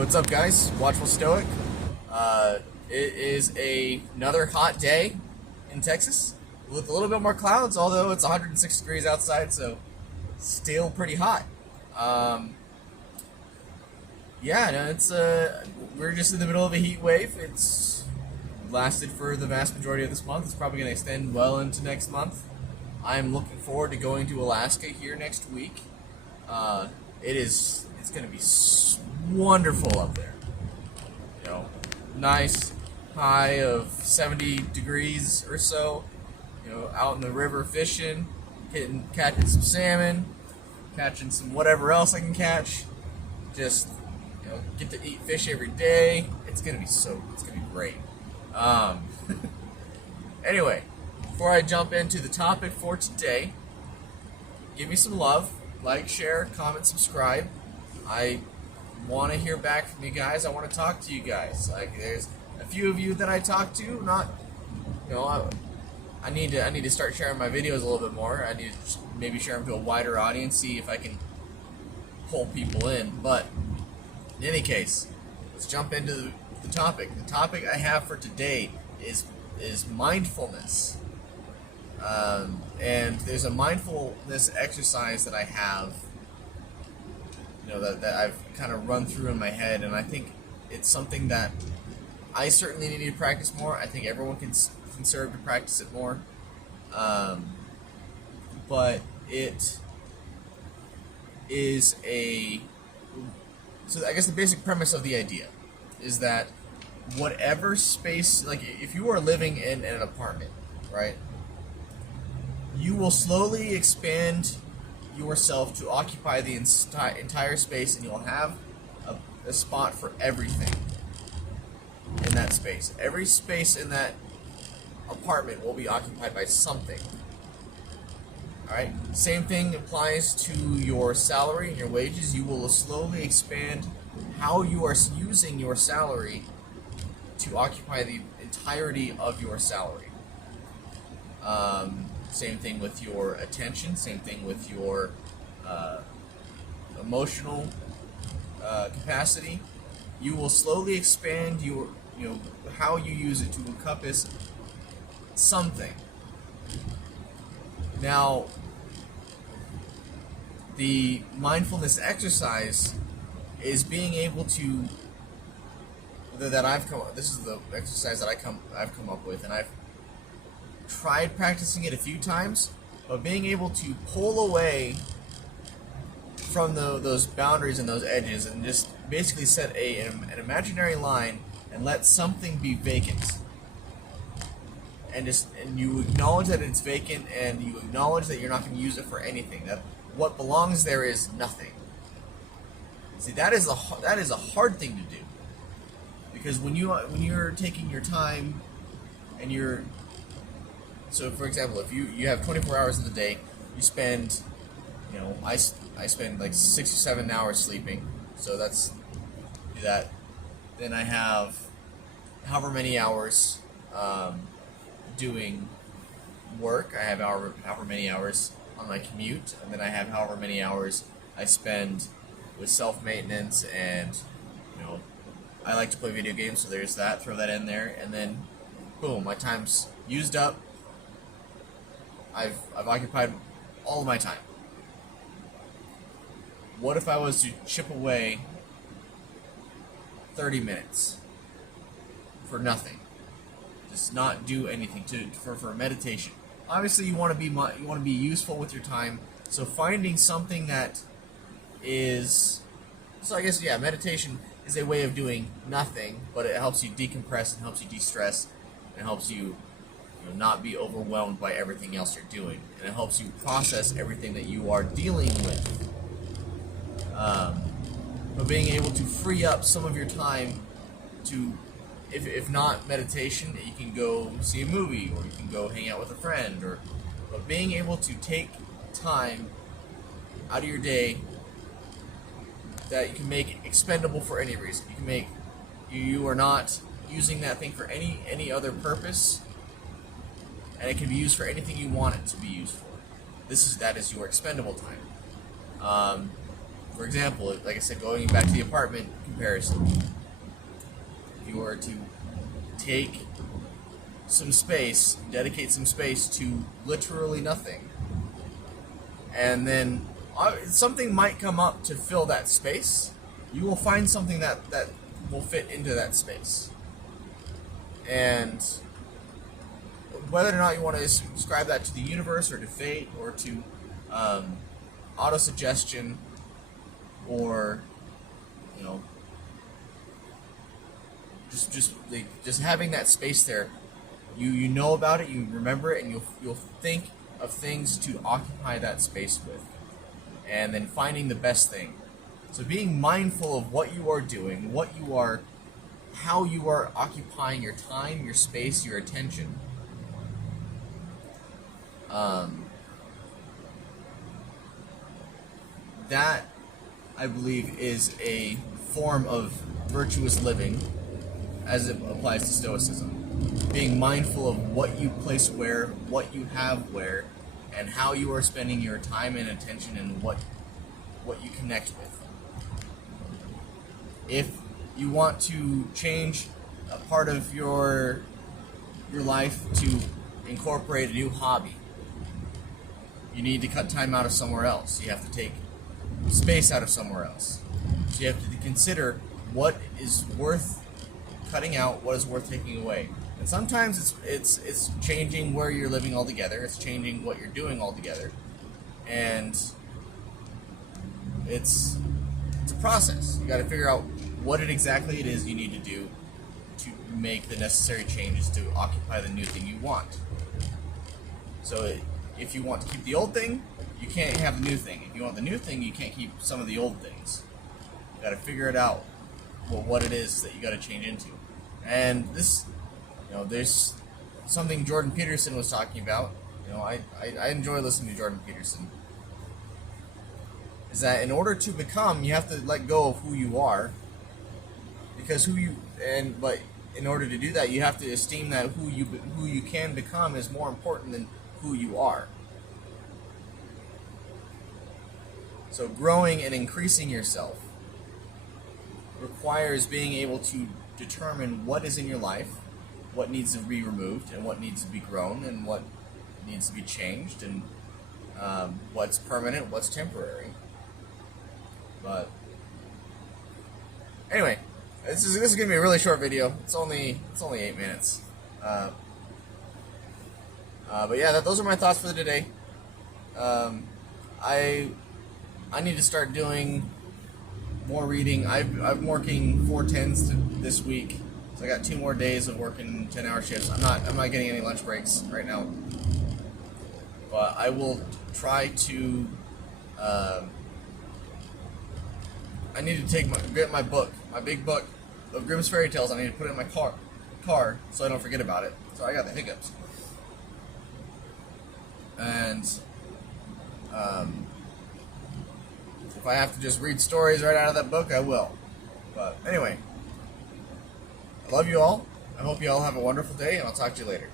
What's up, guys? Watchful Stoic. It is another hot day in Texas with a little bit more clouds, although it's 106 degrees outside, so still pretty hot. Yeah, no, it's we're just in the middle of a heat wave. It's lasted for the vast majority of this month. It's probably going to extend well into next month. I'm looking forward to going to Alaska here next week. It's going to be wonderful up there. You know, nice high of 70 degrees or so. You know, out in the river fishing, catching some salmon, catching some whatever else I can catch. Just, you know, get to eat fish every day. It's gonna be great. Anyway, before I jump into the topic for today, give me some love. Like, share, comment, subscribe. I want to hear back from you guys. I want to talk to you guys. Like, there's a few of you that I talk to. Not, you know, I need to start sharing my videos a little bit more. I need to maybe share them to a wider audience, see if I can pull people in. But in any case, let's jump into the topic. The topic I have for today is mindfulness. And there's a mindfulness exercise that I have, you know, that I've kind of run through in my head, and I think it's something that I certainly need to practice more. I think everyone can serve to practice it more. But it is so I guess the basic premise of the idea is that whatever space, like if you are living in an apartment, right, you will slowly expand yourself to occupy the entire space, and you'll have a spot for everything in that space. Every space in that apartment will be occupied by something. Alright? Same thing applies to your salary and your wages. You will slowly expand how you are using your salary to occupy the entirety of your salary. Same thing with your attention. Same thing with your emotional capacity. You will slowly expand your, how you use it to encompass something. Now, the mindfulness exercise is being able to this is the exercise that I've come up with, and I've tried practicing it a few times, but being able to pull away from those boundaries and those edges and just basically set an imaginary line and let something be vacant, and you acknowledge that it's vacant, and you acknowledge that you're not going to use it for anything, that what belongs there is nothing. See, that is a hard thing to do, because when you're taking your time and so, for example, if you have 24 hours in the day, you spend, I spend like 6 or 7 hours sleeping, so do that. Then I have however many hours doing work. I have however many hours on my commute, and then I have however many hours I spend with self-maintenance, and, I like to play video games, so there's that, throw that in there, and then, boom, my time's used up. I've occupied all of my time. What if I was to chip away 30 minutes for nothing? Just not do anything for meditation. Obviously, you want to be useful with your time. So finding something that is, so I guess, yeah, meditation is a way of doing nothing, but it helps you decompress and helps you de-stress and helps you not be overwhelmed by everything else you're doing, and it helps you process everything that you are dealing with. But being able to free up some of your time to, if not meditation, you can go see a movie, or you can go hang out with a friend, but being able to take time out of your day that you can make expendable for any reason. You are not using that thing for any other purpose, and it can be used for anything you want it to be used for. That is your expendable time. For example, like I said, going back to the apartment comparison, if you were to take some space, dedicate some space to literally nothing, and then something might come up to fill that space, you will find something that will fit into that space. And whether or not you want to ascribe that to the universe or to fate or to auto-suggestion or, you know, just having that space there, you know about it, you remember it, and you'll think of things to occupy that space with, and then finding the best thing. So being mindful of what you are doing, how you are occupying your time, your space, your attention. That, I believe, is a form of virtuous living as it applies to Stoicism. Being mindful of what you place where, what you have where, and how you are spending your time and attention, and what you connect with. If you want to change a part of your life to incorporate a new hobby, you need to cut time out of somewhere else. You have to take space out of somewhere else. So you have to consider what is worth cutting out, what is worth taking away. And sometimes it's changing where you're living altogether. It's changing what you're doing altogether, and it's a process. You got to figure out what exactly it is you need to do to make the necessary changes to occupy the new thing you want. So if you want to keep the old thing, you can't have the new thing. If you want the new thing, you can't keep some of the old things. You got to figure it out, what it is that you got to change into. And this, there's something Jordan Peterson was talking about. I enjoy listening to Jordan Peterson. Is that in order to become, you have to let go of who you are, because but in order to do that, you have to esteem that who you can become is more important than who you are. So growing and increasing yourself requires being able to determine what is in your life, what needs to be removed, and what needs to be grown, and what needs to be changed, and what's permanent, what's temporary. But anyway, this is gonna be a really short video. It's only 8 minutes. But yeah, those are my thoughts for today. I need to start doing more reading. I'm working 4/10s this week, so I got 2 more days of working 10-hour shifts. I'm not getting any lunch breaks right now, but I will try to. I need to get my book, my big book of Grimm's Fairy Tales. I need to put it in my car so I don't forget about it. So I got the hiccups. And if I have to just read stories right out of that book, I will. But anyway, I love you all. I hope you all have a wonderful day, and I'll talk to you later.